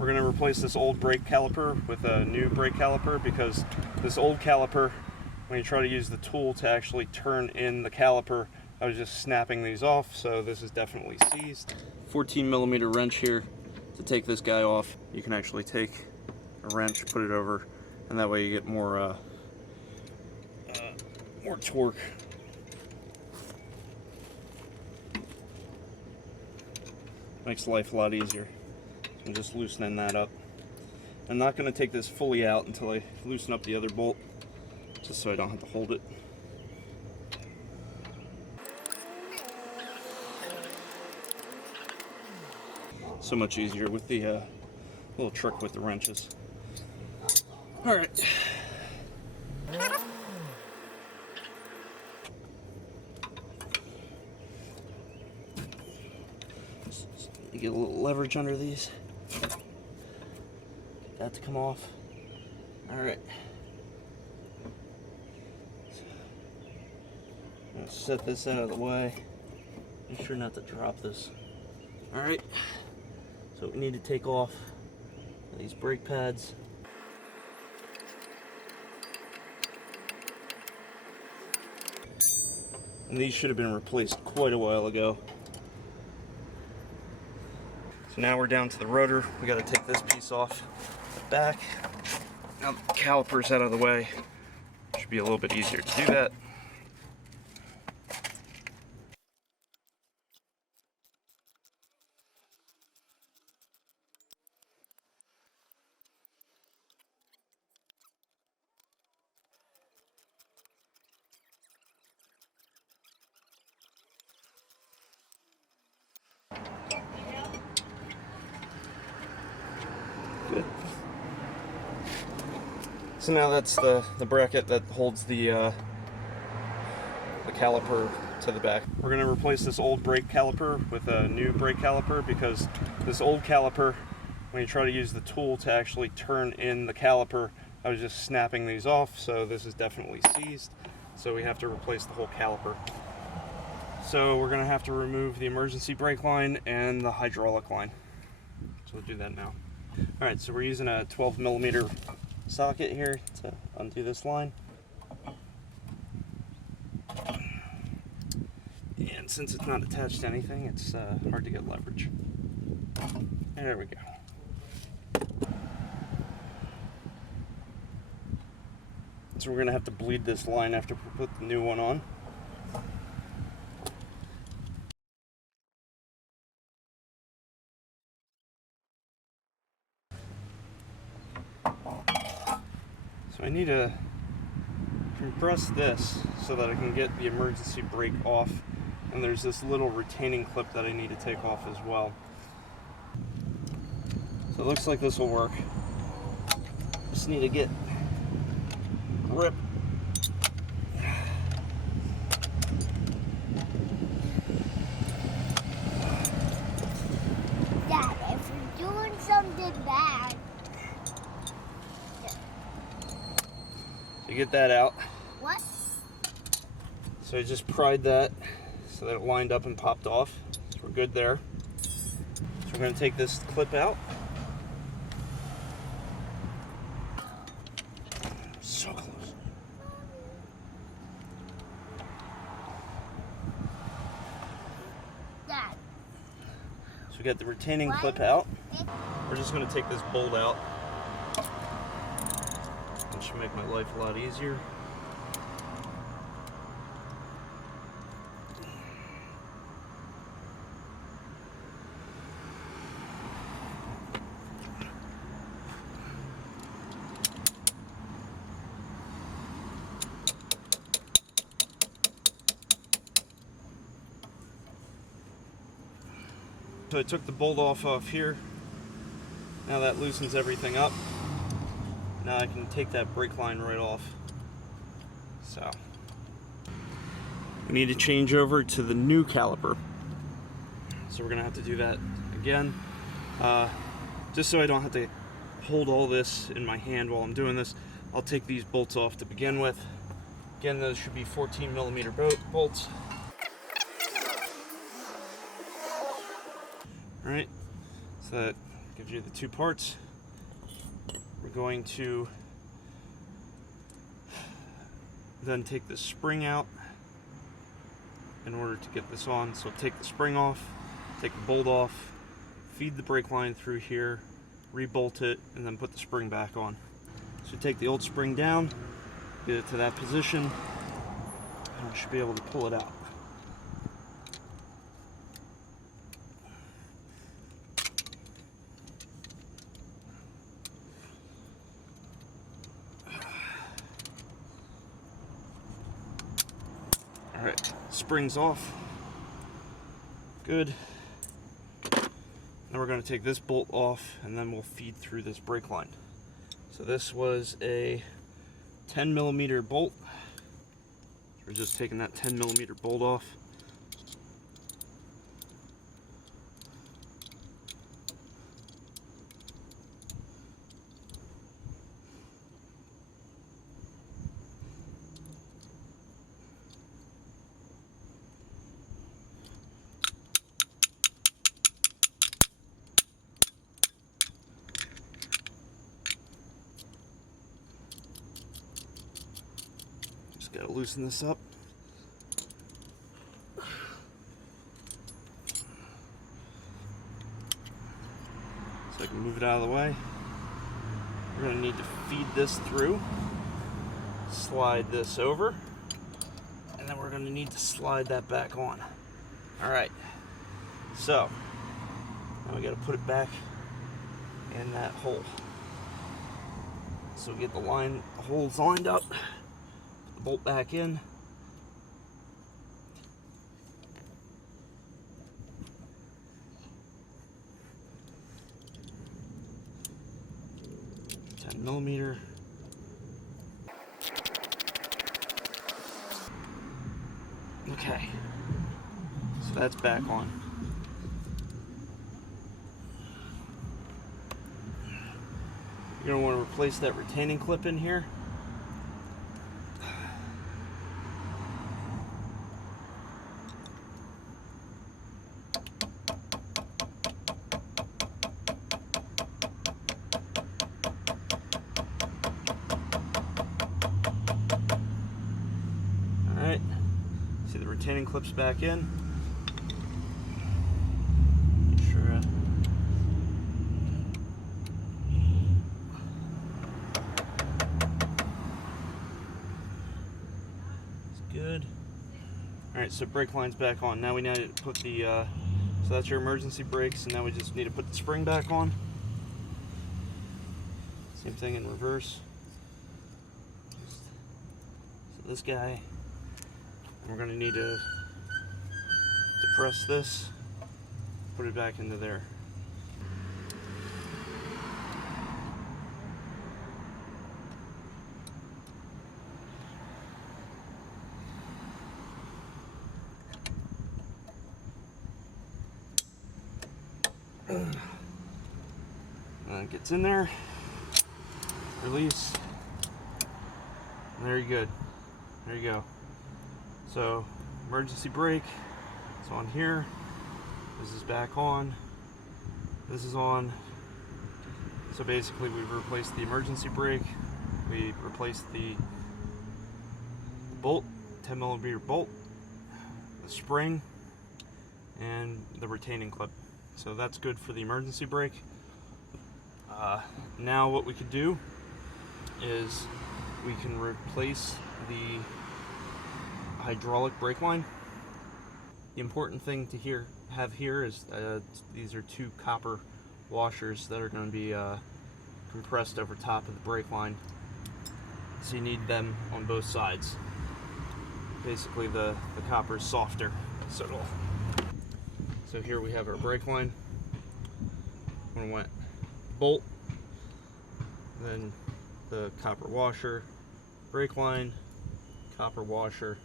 We're going to replace this old brake caliper with a new brake caliper, because this old caliper, when you try to use the tool to actually turn in the caliper, I was just snapping these off, so this is definitely seized. 14mm wrench here to take this guy off. You can actually take a wrench, put it over, and that way you get more torque. Makes life a lot easier. So I'm just loosening that up. I'm not going to take this fully out until I loosen up the other bolt, just so I don't have to hold it. So much easier with the little trick with the wrenches. All right. You get a little leverage under these. Get that to come off. All right. I'm gonna set this out of the way. Make sure not to drop this. All right. So we need to take off these brake pads. And these should have been replaced quite a while ago. So now we're down to the rotor. We got to take this piece off the back. Now the caliper's out of the way. Should be a little bit easier to do that. Good. So now that's the bracket that holds the caliper to the back. We're going to replace this old brake caliper with a new brake caliper, because this old caliper, when you try to use the tool to actually turn in the caliper, I was just snapping these off, so this is definitely seized. So we have to replace the whole caliper. So we're going to have to remove the emergency brake line and the hydraulic line. So we'll do that now. Alright, so we're using a 12mm socket here to undo this line. And since it's not attached to anything, it's hard to get leverage. And there we go. So we're going to have to bleed this line after we put the new one on. So I need to compress this so that I can get the emergency brake off, and there's this little retaining clip that I need to take off as well. So it looks like this will work. Just need to get grip. Dad, if you're doing something bad. So you get that out. What? So I just pried that so that it lined up and popped off. So we're good there. So we're going to take this clip out. So close. Dad. So we got the retaining clip out. We're just going to take this bolt out. It should make my life a lot easier. So I took the bolt off here. Now that loosens everything up. Now I can take that brake line right off. So we need to change over to the new caliper. So we're gonna have to do that again. Just so I don't have to hold all this in my hand while I'm doing this, I'll take these bolts off to begin with. Again, those should be 14mm bolts. All right, so that Gives you the two parts. We're going to then take the spring out in order to get this on. So take the spring off, take the bolt off, feed the brake line through here, re-bolt it, and then put the spring back on. So take the old spring down, get it to that position, and we should be able to pull it out. All right, spring's off. Good. Now we're going to take this bolt off, and then we'll feed through this brake line. So this was a 10mm bolt. We're just taking that 10mm bolt off. Gotta loosen this up. So I can move it out of the way. We're gonna need to feed this through, slide this over, and then we're gonna need to slide that back on. All right, so now we gotta put it back in that hole. So we get the holes lined up. Bolt back in. $10mm. Okay, so that's back on. You're gonna want to replace that retaining clip in here. Alright, see the retaining clips back in. Make sure it's good. Alright, so brake line's back on. Now we need to put the, so that's your emergency brakes, and now we just need to put the spring back on. Same thing in reverse. So this guy, we're going to need to depress this, put it back into there. And it gets in there, release, and there you go. There you go. So emergency brake, it's on here, this is back on, this is on. So basically we've replaced the emergency brake, we replaced the bolt, 10mm bolt, the spring, and the retaining clip. So that's good for the emergency brake. Now what we could do is we can replace the hydraulic brake line. The important thing to have here is these are two copper washers that are going to be compressed over top of the brake line. So you need them on both sides. Basically the copper is softer. So here we have our brake line. We went bolt, then the copper washer, brake line, copper washer,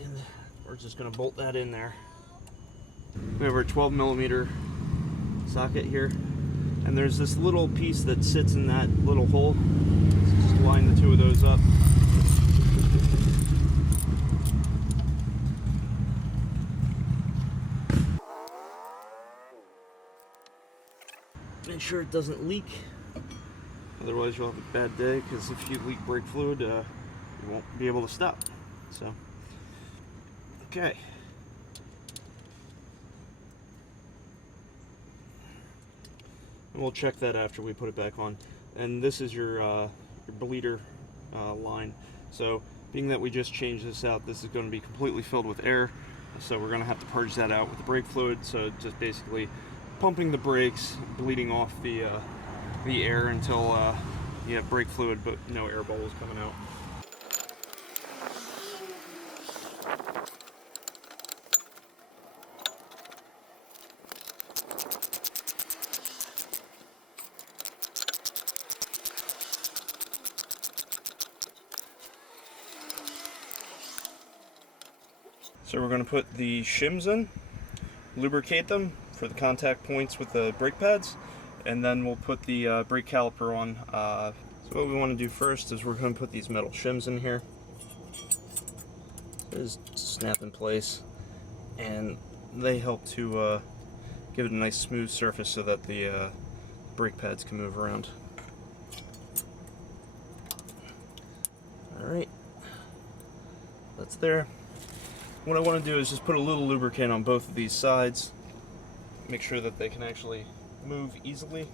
and we're just going to bolt that in there. We have our 12mm socket here, and there's this little piece that sits in that little hole. Let's just line the two of those up. sure it doesn't leak. Otherwise you'll have a bad day, because if you leak brake fluid, you won't be able to stop. So, okay. And we'll check that after we put it back on. And this is your bleeder line. So, being that we just changed this out, this is going to be completely filled with air. So we're going to have to purge that out with the brake fluid. So just basically pumping the brakes, bleeding off the air until you have brake fluid but no air bubbles coming out. So we're going to put the shims in, lubricate them for the contact points with the brake pads, and then we'll put the brake caliper on. So what we want to do first is we're going to put these metal shims in here. Just snap in place, and they help to give it a nice smooth surface so that the brake pads can move around. Alright, that's there. What I want to do is just put a little lubricant on both of these sides, make sure that they can actually move easily.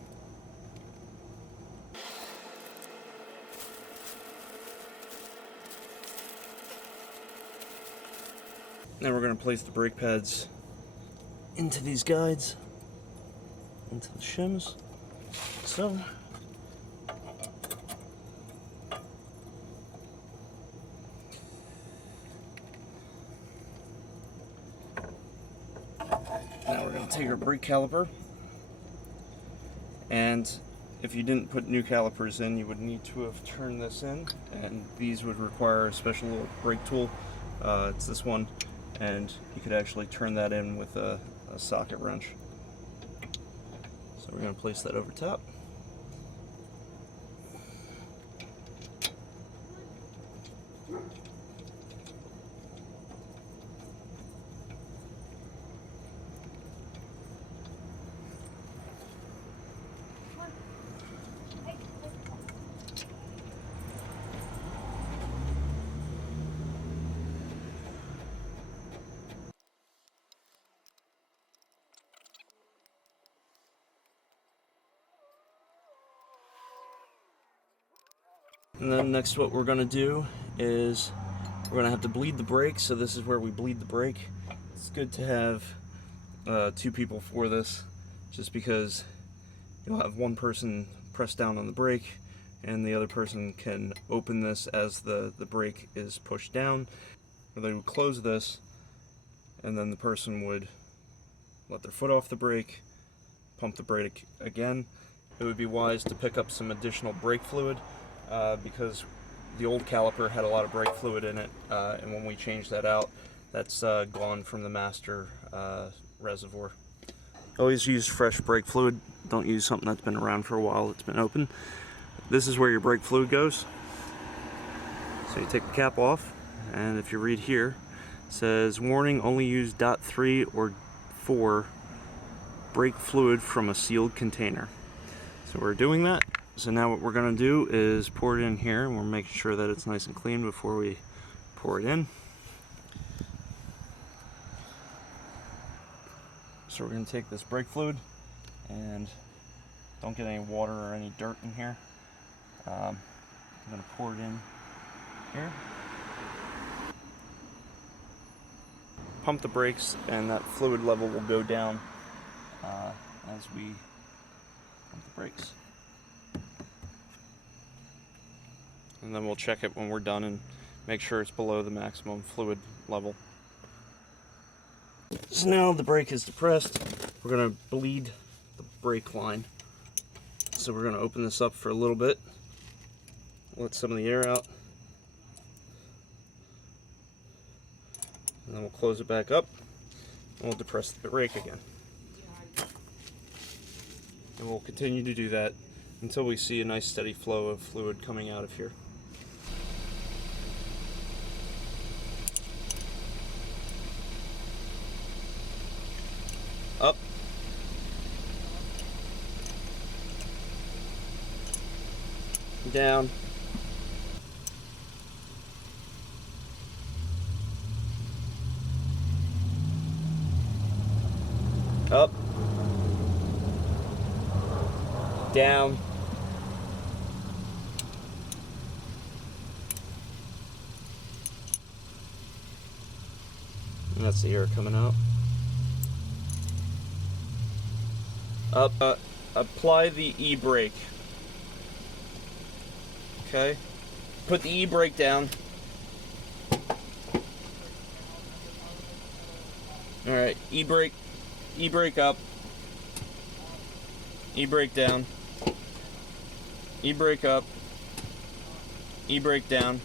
Now we're going to place the brake pads into these guides, into the shims. So, now we're going to take our brake caliper, and if you didn't put new calipers in, you would need to have turned this in, and these would require a special little brake tool. It's this one, and you could actually turn that in with a socket wrench. So we're going to place that over top. And then next what we're going to do is we're going to have to bleed the brake. So this is where we bleed the brake. It's good to have two people for this, just because you'll have one person press down on the brake and the other person can open this as the brake is pushed down. Or they would close this, and then the person would let their foot off the brake, pump the brake again. It would be wise to pick up some additional brake fluid, because the old caliper had a lot of brake fluid in it, and when we changed that out, that's gone from the master reservoir. Always use fresh brake fluid. Don't use something that's been around for a while, that's been open. This is where your brake fluid goes. So you take the cap off, and if you read here, it says, warning, only use .3 or 4 brake fluid from a sealed container. So we're doing that. So now what we're going to do is pour it in here, and we're making sure that it's nice and clean before we pour it in. So we're going to take this brake fluid, and don't get any water or any dirt in here. I'm going to pour it in here. Pump the brakes, and that fluid level will go down as we pump the brakes. And then we'll check it when we're done and make sure it's below the maximum fluid level. So now the brake is depressed, we're going to bleed the brake line. So we're going to open this up for a little bit, let some of the air out, and then we'll close it back up, and we'll depress the brake again. And we'll continue to do that until we see a nice steady flow of fluid coming out of here. Up. down. Up. Down. And that's the air coming out. Up. Apply the e-brake. Okay. Put the e-brake down. Alright, e-brake. E-brake up. E-brake down. E-brake up. E-brake down.